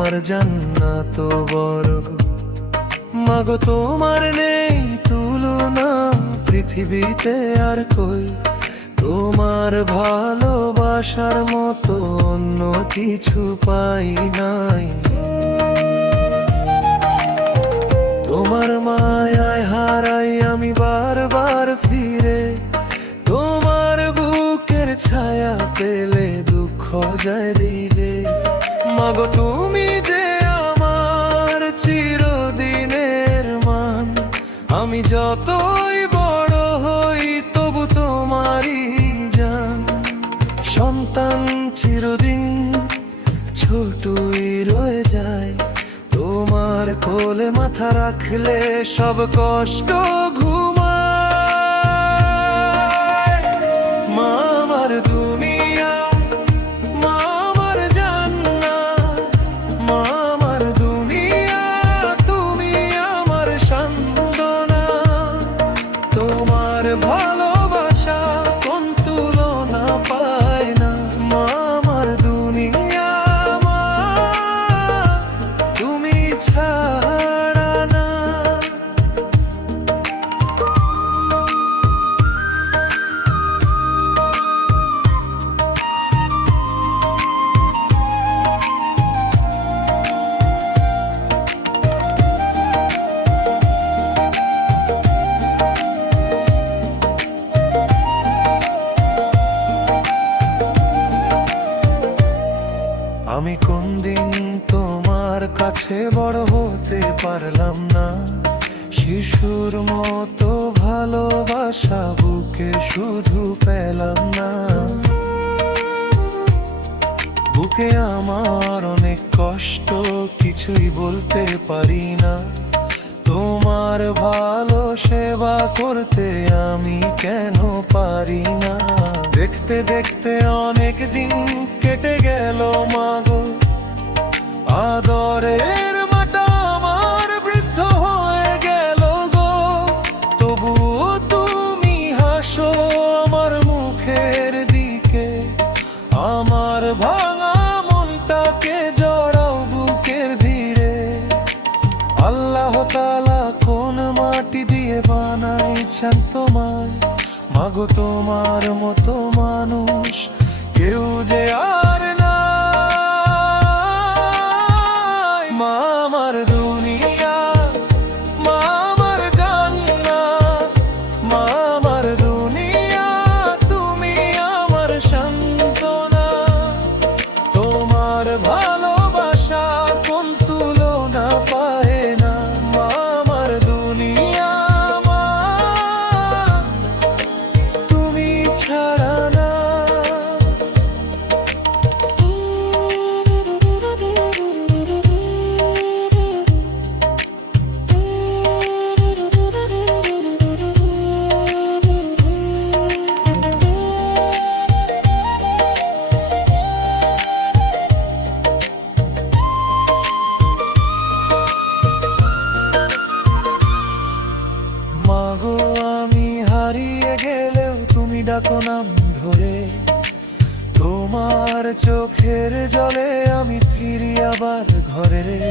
আমার জান্নাত বড়। মাগো তোমার নেই তুলনা পৃথিবীতে আর কই, তোমার ভালোবাসার মতো অন্য কিছু পাই নাই। তোমার মায়ায় হারাই আমি বারবার ফিরে, তোমার বুকের ছায়া পেলে দুঃখ যায় ধীরে। মাগো তুমি যে আমার চিরদিনের মান, আমি যতই বড় হই তবু তোমারই জান। সন্তান চিরদিন ছোটই রয়ে যায়, তোমার কোলে মাথা রাখলে সব কষ্ট ঘুমায়। মা আমার দুনিয়া, মা আমার জান্নাত, মা আমার দুনিয়া, তুমি আমার সান্ত্বনা। তোমার ভালোবাসা কোন তুলনা পায় না। মা আমার দুনিয়া, মা তুমি ছাড়া না। আমি কোন দিন তোমার কাছে বড় হতে পারলাম না, শিশুর মতো ভালোবাসা বুকে শুধু পেলাম না। বুকে আমার অনেক কষ্ট, কিছুই বলতে পারি না। তোমার ভালো সেবা করতে আমি কেন পারি না। দেখতে দেখতে অনেক দিন কেটে গেল মাগো, আদরের মাটা আমার বৃদ্ধ হয়ে গেল গো। তবুও তুমি হাসো আমার মুখের দিকে, আমার ভাঙা মনটাকে জড়াও বুকের ভিড়ে। আল্লাহ তাআলা কোন মাটি দিয়ে বানাইছেন তোমায়, মাগো তোমার মতো মানুষ কেউ যে আর নাই। মা আমার দুনিয়া, মা আমার জান্নাত, মা আমার দুনিয়া, তুমি আমার সান্ত্বনা। তোমার ভালোবাসা কোন তুলনা পায় না। মা আমার দুনিয়া, মা তুমি ছাড়া না। মাগো আমি হারিয়ে গেলেও তুমি ডাকো নাম ধরে, তোমার চোখের জলে আমি ফিরি আবার ঘরে রে।